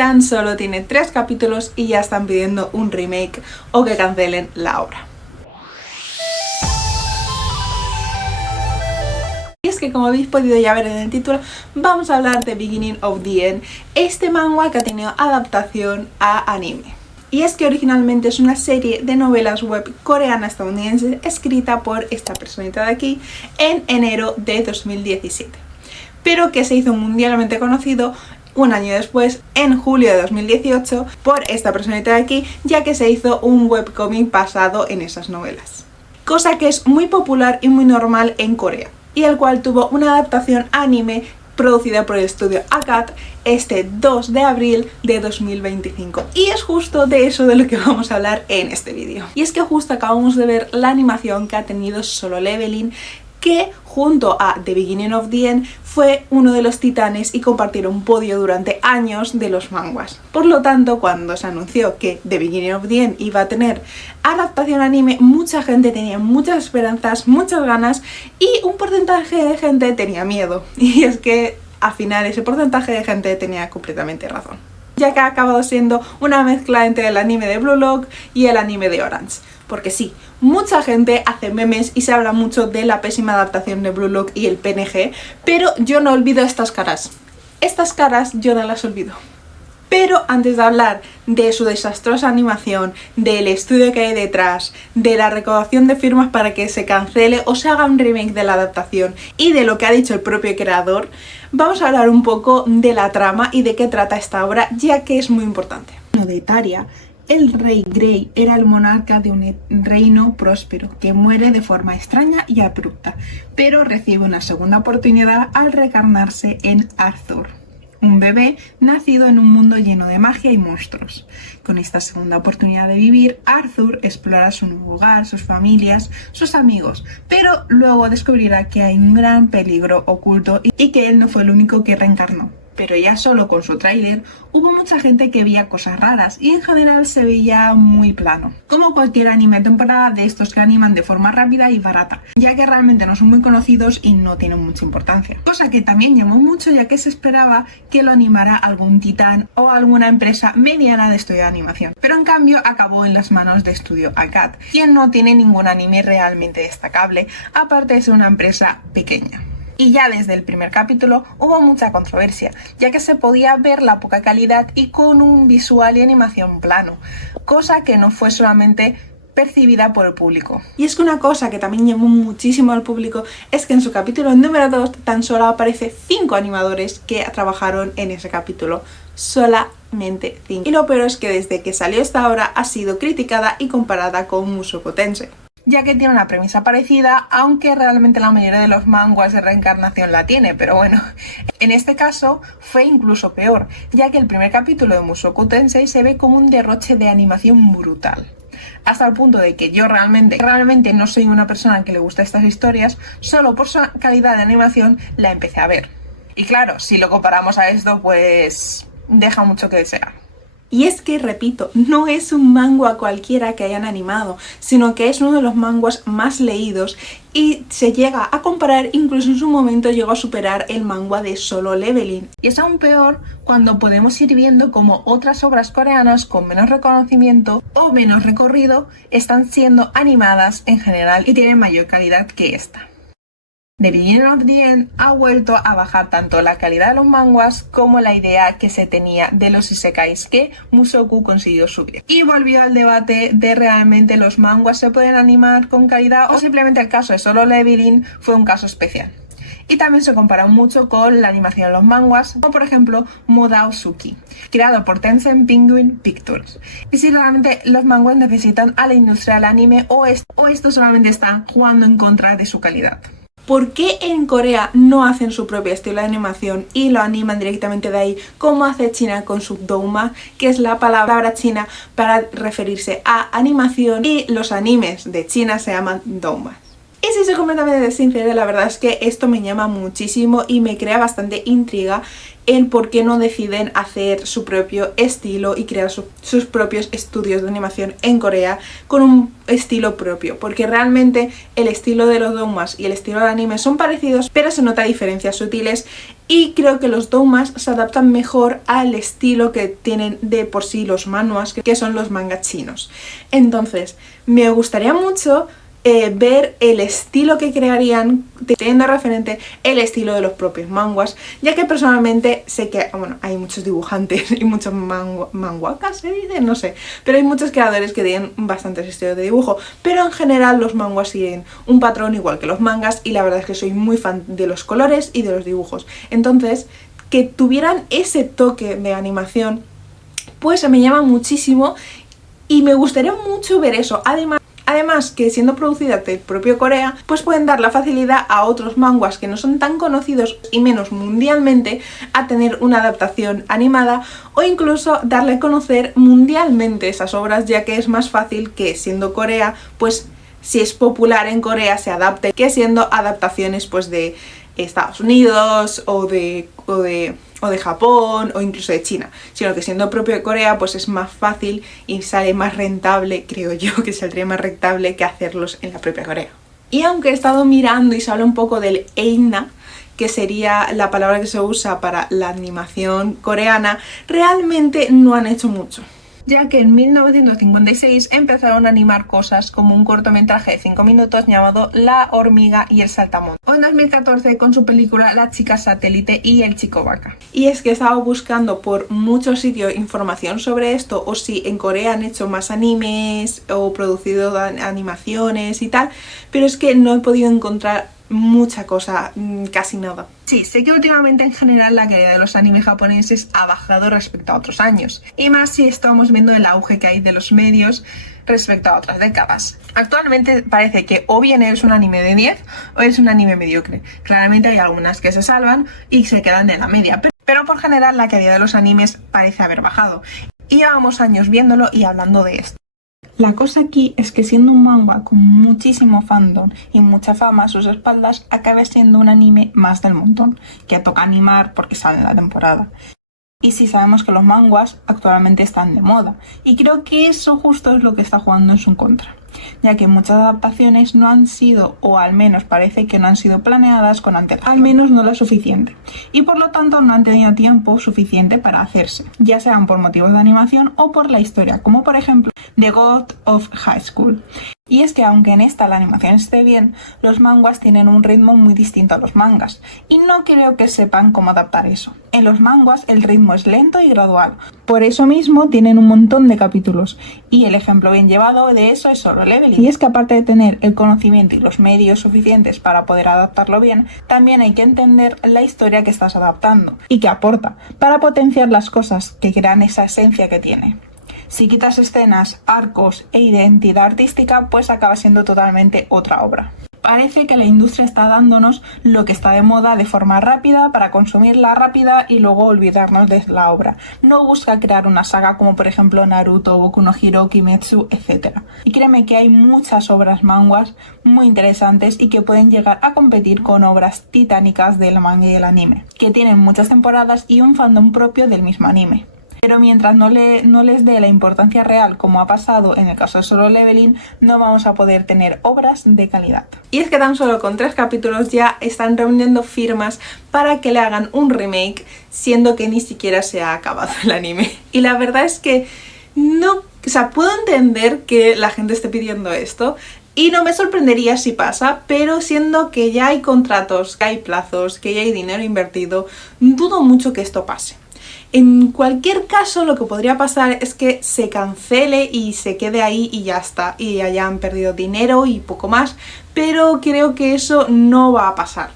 tan solo tiene 3 capítulos y ya están pidiendo un remake o que cancelen la obra. Y es que, como habéis podido ya ver en el título, vamos a hablar de Beginning of the End, este manga que ha tenido adaptación a anime. Y es que originalmente es una serie de novelas web coreana-estadounidense escrita por esta personita de aquí en enero de 2017, pero que se hizo mundialmente conocido un año después, en julio de 2018, por esta personita de aquí, ya que se hizo un webcomic basado en esas novelas. Cosa que es muy popular y muy normal en Corea, y el cual tuvo una adaptación anime producida por el estudio ACAT este 2 de abril de 2025. Y es justo de eso de lo que vamos a hablar en este vídeo. Y es que justo acabamos de ver la animación que ha tenido Solo Leveling, que junto a The Beginning of the End fue uno de los titanes y compartieron podio durante años de los manguas. Por lo tanto, cuando se anunció que The Beginning of the End iba a tener adaptación anime, mucha gente tenía muchas esperanzas, muchas ganas, y un porcentaje de gente tenía miedo. Y es que al final ese porcentaje de gente tenía completamente razón, ya que ha acabado siendo una mezcla entre el anime de Blue Lock y el anime de Orange. Porque sí, mucha gente hace memes y se habla mucho de la pésima adaptación de Blue Lock y el PNG, pero yo no olvido estas caras. Estas caras yo no las olvido. Pero antes de hablar de su desastrosa animación, del estudio que hay detrás, de la recaudación de firmas para que se cancele o se haga un remake de la adaptación y de lo que ha dicho el propio creador, vamos a hablar un poco de la trama y de qué trata esta obra, ya que es muy importante. De Itaria, el rey Grey era el monarca de un reino próspero que muere de forma extraña y abrupta, pero recibe una segunda oportunidad al reencarnarse en Arthur, un bebé nacido en un mundo lleno de magia y monstruos. Con esta segunda oportunidad de vivir, Arthur explora su nuevo hogar, sus familias, sus amigos, pero luego descubrirá que hay un gran peligro oculto y que él no fue el único que reencarnó. Pero ya solo con su tráiler hubo mucha gente que veía cosas raras y en general se veía muy plano, como cualquier anime de temporada de estos que animan de forma rápida y barata, ya que realmente no son muy conocidos y no tienen mucha importancia. Cosa que también llamó mucho, ya que se esperaba que lo animara algún titán o alguna empresa mediana de estudio de animación, pero en cambio acabó en las manos de Estudio ACAT, quien no tiene ningún anime realmente destacable, aparte de ser una empresa pequeña. Y ya desde el primer capítulo hubo mucha controversia, ya que se podía ver la poca calidad y con un visual y animación plano, cosa que no fue solamente percibida por el público. Y es que una cosa que también llamó muchísimo al público es que en su capítulo número 2 tan solo aparece 5 animadores que trabajaron en ese capítulo. Solamente 5. Y lo peor es que desde que salió esta obra ha sido criticada y comparada con Mushoku Tensei, ya que tiene una premisa parecida, aunque realmente la mayoría de los manguas de reencarnación la tiene, pero bueno, en este caso fue incluso peor, ya que el primer capítulo de Mushoku Tensei se ve como un derroche de animación brutal, hasta el punto de que yo realmente no soy una persona que le gusta estas historias, solo por su calidad de animación la empecé a ver. Y claro, si lo comparamos a esto, pues deja mucho que desear. Y es que, repito, no es un manga cualquiera que hayan animado, sino que es uno de los manguas más leídos y se llega a comparar, incluso en su momento llegó a superar el manga de Solo Leveling. Y es aún peor cuando podemos ir viendo cómo otras obras coreanas con menos reconocimiento o menos recorrido están siendo animadas en general y tienen mayor calidad que esta. The Beginning of the End ha vuelto a bajar tanto la calidad de los manguas como la idea que se tenía de los isekais que Mushoku consiguió subir. Y volvió al debate de realmente los manguas se pueden animar con calidad o simplemente el caso de Solo Leveling fue un caso especial. Y también se compara mucho con la animación de los manguas, como por ejemplo Modao Suki, creado por Tencent Penguin Pictures. Y si realmente los manguas necesitan a la industria del anime o esto solamente está jugando en contra de su calidad. ¿Por qué en Corea no hacen su propio estilo de animación y lo animan directamente de ahí, como hace China con su douma, que es la palabra china para referirse a animación, y los animes de China se llaman doumas? Y si soy completamente sincera, la verdad es que esto me llama muchísimo y me crea bastante intriga el por qué no deciden hacer su propio estilo y crear sus propios estudios de animación en Corea con un estilo propio, porque realmente el estilo de los doramas y el estilo del anime son parecidos, pero se nota diferencias sutiles, y creo que los doramas se adaptan mejor al estilo que tienen de por sí los manhwas, que son los mangas chinos. Entonces, me gustaría mucho ver el estilo que crearían teniendo referente el estilo de los propios manguas, ya que personalmente sé que, bueno, hay muchos dibujantes y muchos manguakas, se dice, no sé, pero hay muchos creadores que tienen bastantes estilos de dibujo, pero en general los manguas siguen un patrón igual que los mangas, y la verdad es que soy muy fan de los colores y de los dibujos. Entonces, que tuvieran ese toque de animación, pues me llama muchísimo y me gustaría mucho ver eso. Además que siendo producida del propio Corea, pues pueden dar la facilidad a otros manguas que no son tan conocidos y menos mundialmente a tener una adaptación animada, o incluso darle a conocer mundialmente esas obras, ya que es más fácil que siendo Corea, pues si es popular en Corea se adapte, que siendo adaptaciones pues de Estados Unidos o de Japón o incluso de China, sino que siendo propio de Corea pues es más fácil y sale más rentable, creo yo que saldría más rentable que hacerlos en la propia Corea. Y aunque he estado mirando y se habla un poco del EINA, que sería la palabra que se usa para la animación coreana, realmente no han hecho mucho, ya que en 1956 empezaron a animar cosas como un cortometraje de 5 minutos llamado La hormiga y el saltamontes, o en 2014 con su película La chica satélite y el chico vaca. Y es que he estado buscando por muchos sitios información sobre esto, o si en Corea han hecho más animes o producido animaciones y tal, pero es que no he podido encontrar mucha cosa, casi nada. Sí, sé que últimamente en general la calidad de los animes japoneses ha bajado respecto a otros años, y más si estamos viendo el auge que hay de los medios respecto a otras décadas. Actualmente parece que o bien es un anime de 10 o es un anime mediocre. Claramente hay algunas que se salvan y se quedan en la media, pero por general la calidad de los animes parece haber bajado, y llevamos años viéndolo y hablando de esto. La cosa aquí es que siendo un manga con muchísimo fandom y mucha fama a sus espaldas, acabe siendo un anime más del montón, que toca animar porque sale en la temporada. Y sí sabemos que los manguas actualmente están de moda, y creo que eso justo es lo que está jugando en su contra, ya que muchas adaptaciones no han sido, o al menos parece que no han sido planeadas con antelación, al menos no lo suficiente, y por lo tanto no han tenido tiempo suficiente para hacerse, ya sean por motivos de animación o por la historia, como por ejemplo The God of High School. Y es que aunque en esta la animación esté bien, los manguas tienen un ritmo muy distinto a los mangas, y no creo que sepan cómo adaptar eso. En los manguas el ritmo es lento y gradual, por eso mismo tienen un montón de capítulos, y el ejemplo bien llevado de eso es Solo Leveling. Y es que aparte de tener el conocimiento y los medios suficientes para poder adaptarlo bien, también hay que entender la historia que estás adaptando y que aporta, para potenciar las cosas que crean esa esencia que tiene. Si quitas escenas, arcos e identidad artística, pues acaba siendo totalmente otra obra. Parece que la industria está dándonos lo que está de moda de forma rápida para consumirla rápida y luego olvidarnos de la obra. No busca crear una saga como por ejemplo Naruto, Boku no Hero, Kimetsu, etc. Y créeme que hay muchas obras manguas muy interesantes y que pueden llegar a competir con obras titánicas del manga y el anime, que tienen muchas temporadas y un fandom propio del mismo anime. Pero mientras no les dé la importancia real, como ha pasado en el caso de Solo Leveling, no vamos a poder tener obras de calidad. Y es que tan solo con 3 capítulos ya están reuniendo firmas para que le hagan un remake, siendo que ni siquiera se ha acabado el anime. Y la verdad es que no, o sea, puedo entender que la gente esté pidiendo esto, y no me sorprendería si pasa, pero siendo que ya hay contratos, que hay plazos, que ya hay dinero invertido, dudo mucho que esto pase. En cualquier caso, lo que podría pasar es que se cancele y se quede ahí y ya está, y hayan perdido dinero y poco más, pero creo que eso no va a pasar.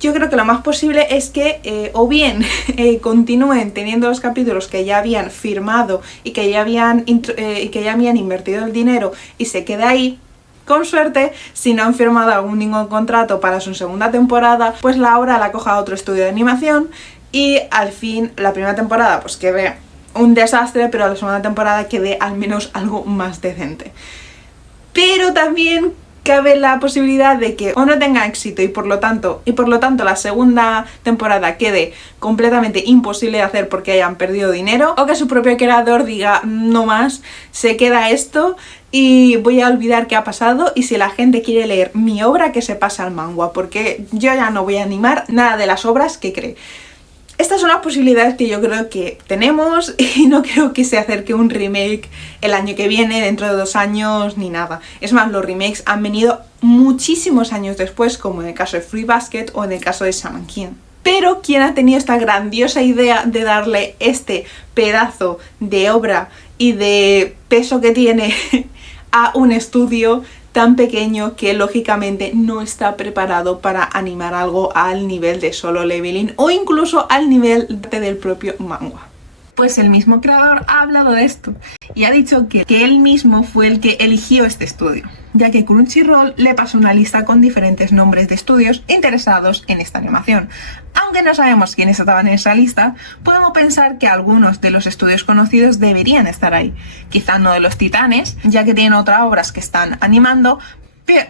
Yo creo que lo más posible es que o bien continúen teniendo los capítulos que ya habían firmado y que ya habían invertido el dinero y se quede ahí. Con suerte, si no han firmado ningún contrato para su segunda temporada, pues la obra la coja otro estudio de animación, y al fin la primera temporada pues quede un desastre, pero la segunda temporada quede al menos algo más decente. Pero también cabe la posibilidad de que o no tenga éxito y por lo tanto la segunda temporada quede completamente imposible de hacer porque hayan perdido dinero, o que su propio creador diga no más, se queda esto y voy a olvidar qué ha pasado, y si la gente quiere leer mi obra que se pase al manga, porque yo ya no voy a animar nada de las obras que cree. Estas son las posibilidades que yo creo que tenemos y no creo que se acerque un remake el año que viene, dentro de 2 años, ni nada. Es más, los remakes han venido muchísimos años después, como en el caso de Fruit Basket o en el caso de Shaman King. Pero quien ha tenido esta grandiosa idea de darle este pedazo de obra y de peso que tiene a un estudio tan pequeño que lógicamente no está preparado para animar algo al nivel de Solo Leveling o incluso al nivel del propio manga. Pues el mismo creador ha hablado de esto y ha dicho que él mismo fue el que eligió este estudio, ya que Crunchyroll le pasó una lista con diferentes nombres de estudios interesados en esta animación. Aunque no sabemos quiénes estaban en esa lista, podemos pensar que algunos de los estudios conocidos deberían estar ahí. Quizá no de los titanes, ya que tienen otras obras que están animando,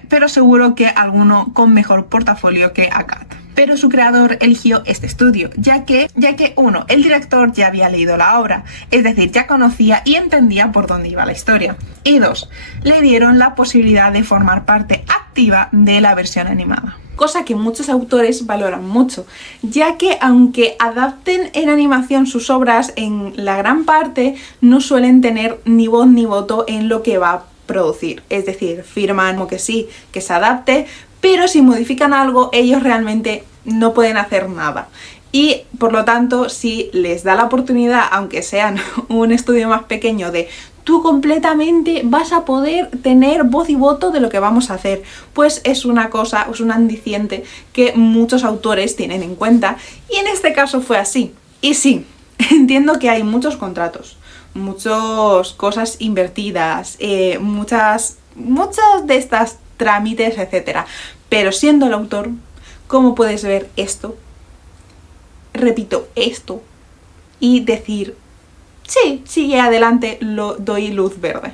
pero seguro que alguno con mejor portafolio que ACAT. Pero su creador eligió este estudio, ya que uno, el director ya había leído la obra, es decir, ya conocía y entendía por dónde iba la historia. Y 2, le dieron la posibilidad de formar parte activa de la versión animada. Cosa que muchos autores valoran mucho, ya que aunque adapten en animación sus obras, en la gran parte no suelen tener ni voz ni voto en lo que va a producir. Es decir, firman como que sí, que se adapte, pero si modifican algo ellos realmente no pueden hacer nada. Y por lo tanto, si les da la oportunidad, aunque sean un estudio más pequeño, de tú completamente vas a poder tener voz y voto de lo que vamos a hacer, pues es una cosa, es un aliciente que muchos autores tienen en cuenta, y en este caso fue así. Y sí, entiendo que hay muchos contratos, muchas cosas invertidas, muchas de estas trámites, etcétera. Pero siendo el autor, ¿cómo puedes ver esto? Repito, esto. Y decir, sí, sigue adelante, lo doy luz verde.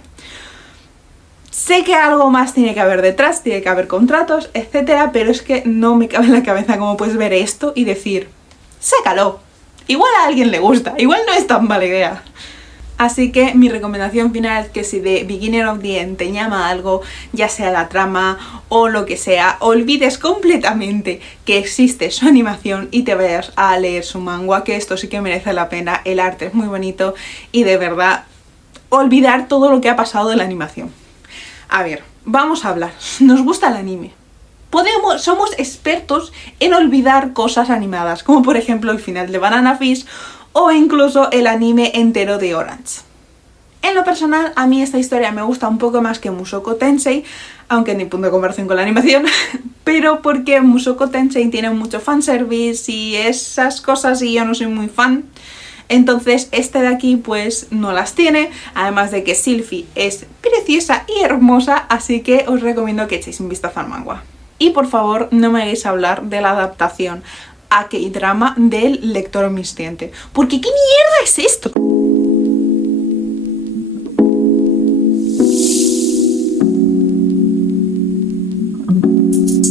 Sé que algo más tiene que haber detrás, tiene que haber contratos, etcétera, pero es que no me cabe en la cabeza cómo puedes ver esto y decir, sácalo. Igual a alguien le gusta, igual no es tan mala idea. Así que mi recomendación final es que si de Beginning of the End te llama algo, ya sea la trama o lo que sea, olvides completamente que existe su animación y te vayas a leer su manga, que esto sí que merece la pena, el arte es muy bonito y de verdad olvidar todo lo que ha pasado de la animación. A ver, vamos a hablar, nos gusta el anime. Somos expertos en olvidar cosas animadas, como por ejemplo el final de Banana Fish o incluso el anime entero de Orange. En lo personal, a mí esta historia me gusta un poco más que Mushoku Tensei, aunque ni punto de comparación con la animación, pero porque Mushoku Tensei tiene mucho fanservice y esas cosas y yo no soy muy fan. Entonces este de aquí pues no las tiene, además de que Sylphie es preciosa y hermosa, así que os recomiendo que echéis un vistazo al manga. Y por favor no me hagáis hablar de la adaptación a K-drama del Lector Omnisciente, porque ¿qué mierda es esto?